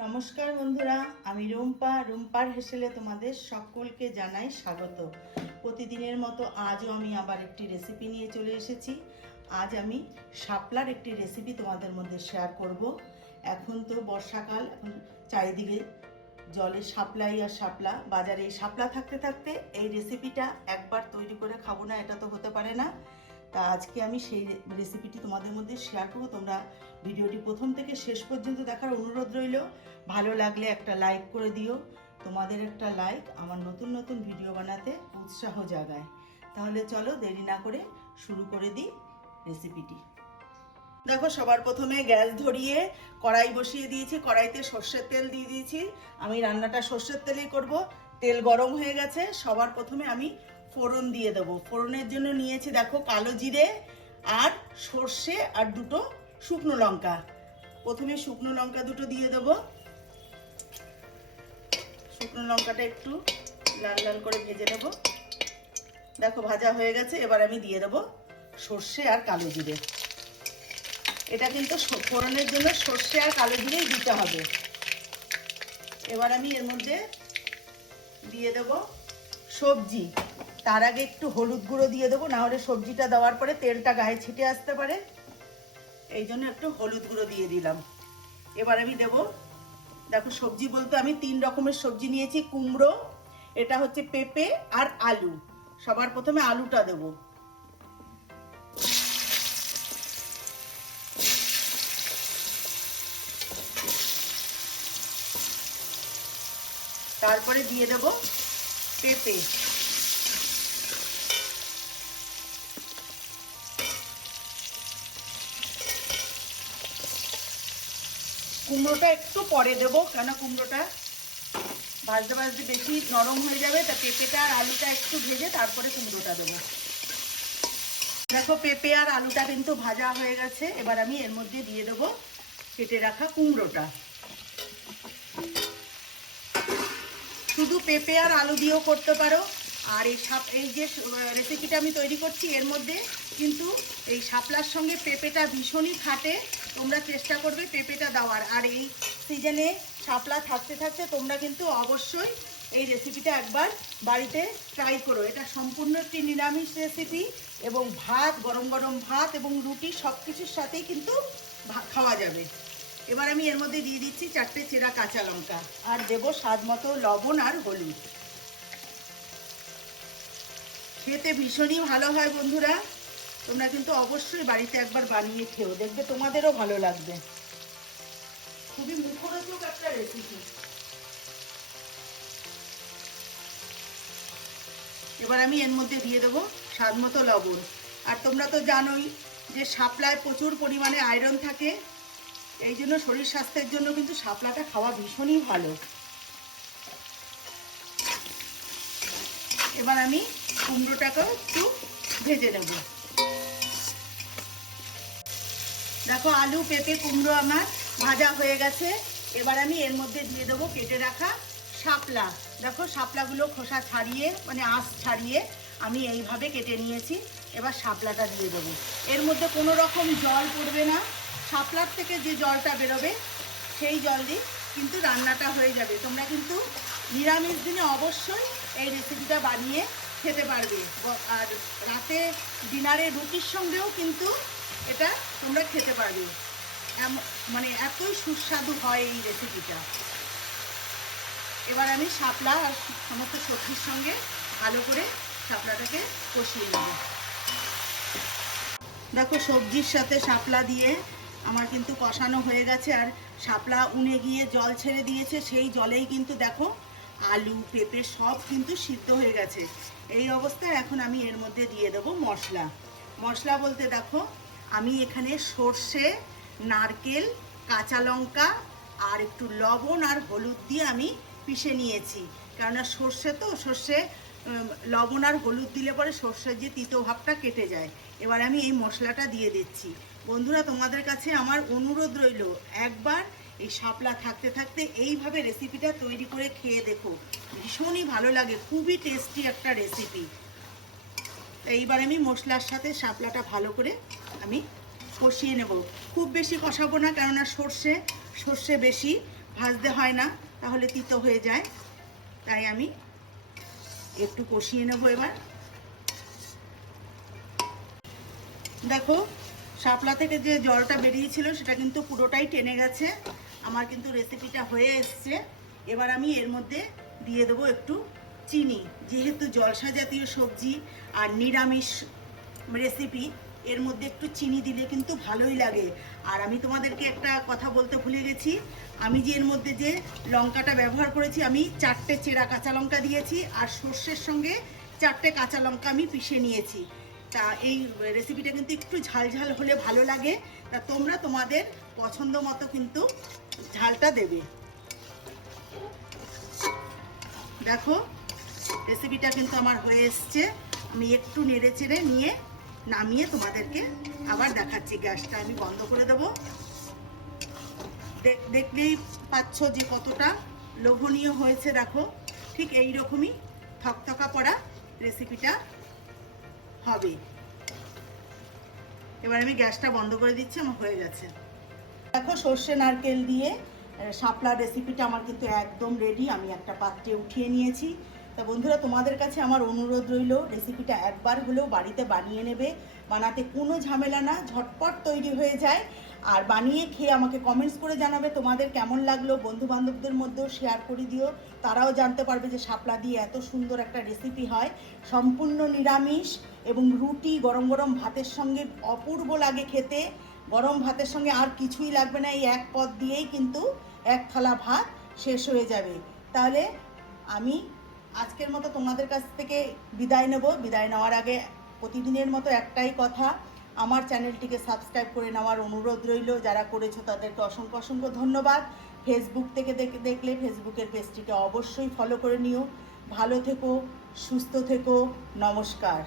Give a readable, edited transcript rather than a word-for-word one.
নমস্কার বন্ধুরা, আমি রুম্পার হেসেলে তোমাদের সকলকে জানাই স্বাগত। প্রতিদিনের মতো আজও আমি আবার একটি রেসিপি নিয়ে চলে এসেছি। আজ আমি শাপলার একটি রেসিপি তোমাদের মধ্যে শেয়ার করব। এখন তো বর্ষাকাল, এখন চারিদিকে জলে শাপলাই আর শাপলা, বাজারে এই শাপলা থাকতে থাকতে এই রেসিপিটা একবার তৈরি করে খাবো না, এটা তো হতে পারে না। তা আজকে আমি সেই রেসিপিটি তোমাদের মধ্যে শেয়ার করবো। তোমরা ভিডিওটি প্রথম থেকে শেষ পর্যন্ত দেখার অনুরোধ রইল। ভালো লাগলে একটা লাইক করে দিও। তোমাদের একটা লাইক আমার নতুন নতুন ভিডিও বানাতে উৎসাহ জাগায়। তাহলে চলো দেরি না করে শুরু করে দিই রেসিপিটি। দেখো, সবার প্রথমে গ্যাস ধরিয়ে কড়াই বসিয়ে দিয়েছি। কড়াইতে সর্ষের তেল দিয়ে দিয়েছি। আমি রান্নাটা সর্ষের তেলেই করব। তেল গরম হয়ে গেছে। সবার প্রথমে আমি ফোড়ন দিয়ে দেবো। ফোড়নের জন্য নিয়েছি দেখো কালো জিরে আর সর্ষে আর দুটো শুকনো লঙ্কা। প্রথমে শুকনো লঙ্কা দুটো দিয়ে দেবো। শুকনো লঙ্কাটা একটু লাল লাল করে ভেজে নেব। দেখো ভাজা হয়ে গেছে। এবার আমি দিয়ে দেবো সর্ষে আর কালো জিরে। এটা কিন্তু ফোড়নের জন্য সর্ষে আর কালো জিরেই দিতে হবে। এবার আমি এর মধ্যে দিয়ে দেব সবজি। তার আগে একটু হলুদ গুঁড়ো দিয়ে দেবো, না হলে সবজিটা দেওয়ার পরে তেলটা গায়ে ছিটে আসতে পারে। এই জন্য একটু হলুদ গুঁড়ো দিয়ে দিলাম। এবার আমি দেবো, দেখো সবজি বলতে আমি 3 রকমের সবজি নিয়েছি। কুমড়ো, এটা হচ্ছে পেঁপে আর আলু। সবার প্রথমে আলুটা দেবো। তারপরে দিয়ে দেব পেঁপে। কুমড়োটা একটু পরে দেবো, কেন কুমড়োটা ভাজতে ভাজতে বেশি নরম হয়ে যাবে। তা পেঁপেটা আর আলুটা একটু ভেজে তারপরে কুমড়োটা দেবো। দেখো পেঁপে আর আলুটা কিন্তু ভাজা হয়ে গেছে। এবার আমি এর মধ্যে দিয়ে দেবো কেটে রাখা কুমড়োটা। শুধু পেঁপে আর আলু দিয়েও করতে পারো। আর এই যে রেসিপিটা আমি তৈরি করছি এর মধ্যে কিন্তু এই শাপলার সঙ্গে পেঁপেটা ভীষণই খাটে। তোমরা চেষ্টা করবে পেঁপেটা দেওয়ার। আর এই সিজনে শাপলা থাকতে থাকতে তোমরা কিন্তু অবশ্যই এই রেসিপিটা একবার বাড়িতে ট্রাই করো। এটা সম্পূর্ণ একটি নিরামিষ রেসিপি এবং ভাত, গরম গরম ভাত এবং রুটি সব কিছুর সাথেই কিন্তু খাওয়া যাবে। এবার আমি এর মধ্যে দিয়ে দিচ্ছি 4টে চেরা কাঁচা লঙ্কা আর দেবো স্বাদ মতো লবণ আর হলুদ। খেতে ভীষণই ভালো হয় বন্ধুরা। তোমরা কিন্তু অবশ্যই বাড়িতে একবার বানিয়ে খেও, দেখবে তোমাদেরও ভালো লাগবে। খুবই মুখরোচক একটা রেসিপি। এবার আমি এর মধ্যে দিয়ে দেবো স্বাদ মতো লবণ। আর তোমরা তো জানোই যে শাপলায় প্রচুর পরিমাণে আয়রন থাকে। এই জন্য শরীর স্বাস্থ্যের জন্য কিন্তু শাপলাটা খাওয়া ভীষণই ভালো। এবার আমি কুমড়োটাকেও একটু ভেজে নেব। দেখো আলু, পেঁপে, কুমড়ো আমার ভাজা হয়ে গেছে। এবার আমি এর মধ্যে দিয়ে দেবো কেটে রাখা শাপলা। দেখো শাপলাগুলো খোসা ছাড়িয়ে, মানে আঁশ ছাড়িয়ে আমি এইভাবে কেটে নিয়েছি। এবার শাপলাটা দিয়ে দেবো। এর মধ্যে কোনো রকম জল পড়বে না। শাপলার থেকে যে জলটা বেরোবে সেই জল দিয়ে কিন্তু রান্নাটা হয়ে যাবে। তোমরা কিন্তু নিরামিষ দিনে অবশ্যই এই রেসিপিটা বানিয়ে খেতে পারবে। আর রাতে ডিনারে রুটির সঙ্গেও কিন্তু এটা তোমরা খেতে পারবে। মানে এতই সুস্বাদু হয় এই রেসিপিটা। এবার আমি শাপলা আর সমস্ত সবজির সঙ্গে ভালো করে শাপলাটাকে কষিয়ে নেব। দেখো সবজির সাথে শাপলা দিয়ে আমার কিন্তু কষানো হয়ে গেছে। আর শাপলা উনে গিয়ে জল ছেড়ে দিয়েছে। সেই জলেই কিন্তু দেখো আলু, পেঁপে সব কিন্তু সিদ্ধ হয়ে গেছে। এই অবস্থায় এখন আমি এর মধ্যে দিয়ে দেবো মশলা। মশলা বলতে দেখো আমি এখানে সর্ষে, নারকেল, কাঁচা লঙ্কা আর একটু লবণ আর হলুদ দিয়ে আমি পিষে নিয়েছি। কেননা সর্ষে তো, সর্ষে লবণ আর হলুদ দিলে পরে সর্ষের যে তিতো ভাবটা কেটে যায়। এবার আমি এই মশলাটা দিয়ে দিচ্ছি। বন্ধুরা তোমাদের কাছে আমার অনুরোধ রইল, একবার এই শাপলা থাকতে থাকতে এইভাবে রেসিপিটা তৈরি করে খেয়ে দেখো। ভীষণই ভালো লাগে, খুবই টেস্টি একটা রেসিপি। এইবার আমি মশলার সাথে শাপলাটা ভালো করে আমি কষিয়ে নেব। খুব বেশি কষাবো না, কেননা সর্ষে বেশি ভাজতে হয় না, তাহলে তিতো হয়ে যায়। তাই আমি একটু কষিয়ে নেবো এবার। দেখো শাপলা থেকে যে জলটা বেরিয়েছিল সেটা কিন্তু পুরোটাই টেনে গেছে। আমার কিন্তু রেসিপিটা হয়ে এসছে। এবার আমি এর মধ্যে দিয়ে দেবো একটু চিনি। যেহেতু জলসা জাতীয় সবজি আর নিরামিষ রেসিপি, এর মধ্যে একটু চিনি দিলে কিন্তু ভালোই লাগে। আর আমি তোমাদেরকে একটা কথা বলতে ভুলে গেছি, আমি যে এর মধ্যে যে লঙ্কাটা ব্যবহার করেছি, আমি 4টে চেরা কাঁচা লঙ্কা দিয়েছি, আর সর্ষের সঙ্গে 4টে কাঁচা লঙ্কা আমি পিষে নিয়েছি। তা এই রেসিপিটা কিন্তু একটু ঝাল ঝাল হলে ভালো লাগে। তা তোমরা তোমাদের পছন্দ মতো কিন্তু ঝালটা দেবে। দেখো রেসিপিটা কিন্তু আমার হয়ে এসছে। আমি একটু নেড়ে চেড়ে নিয়ে নামিয়ে তোমাদেরকে আবার দেখাচ্ছি। গ্যাসটা আমি বন্ধ করে দেবো। দেখলেই পাচ্ছ যে কতটা লোভনীয় হয়েছে। দেখো ঠিক এই রকমই থকথকা পড়া রেসিপিটা হবে। এবার আমি গ্যাসটা বন্ধ করে দিচ্ছি, আমার হয়ে গেছে। দেখো সর্ষে নারকেল দিয়ে শাপলা রেসিপিটা আমার কিন্তু একদম রেডি। আমি একটা পাত্রে উঠিয়ে নিয়েছি। তা বন্ধুরা, তোমাদের কাছে আমার অনুরোধ রইল, রেসিপিটা একবার হলেও বাড়িতে বানিয়ে নেবে। বানাতে কোনো ঝামেলা না, ঝটপট তৈরি হয়ে যায়। আর বানিয়ে খেয়ে আমাকে কমেন্টস করে জানাবে তোমাদের কেমন লাগলো। বন্ধু বান্ধবদের মধ্যেও শেয়ার করে দিও, তারাও জানতে পারবে যে শাপলা দিয়ে এত সুন্দর একটা রেসিপি হয়। সম্পূর্ণ নিরামিষ এবং রুটি গরম গরম ভাতের সঙ্গে অপূর্ব লাগে খেতে। গরম ভাতের সঙ্গে আর কিছুই লাগবে না, এই এক পদ দিয়েই কিন্তু এক থালা ভাত শেষ হয়ে যাবে। তাহলে আমি আজকের মতো তোমাদের কাছ থেকে বিদায় নেব। বিদায় নেওয়ার আগে প্রতিদিনের মতো একটাই কথা, আমার চ্যানেলটিকে সাবস্ক্রাইব করে নেওয়ার অনুরোধ রইল। যারা করেছো তাদেরকে অসংখ্য অসংখ্য ধন্যবাদ। ফেসবুক থেকে দেখলে ফেসবুকের পেজটিকে অবশ্যই ফলো করে নিও। ভালো থেকো, সুস্থ থেকো, নমস্কার।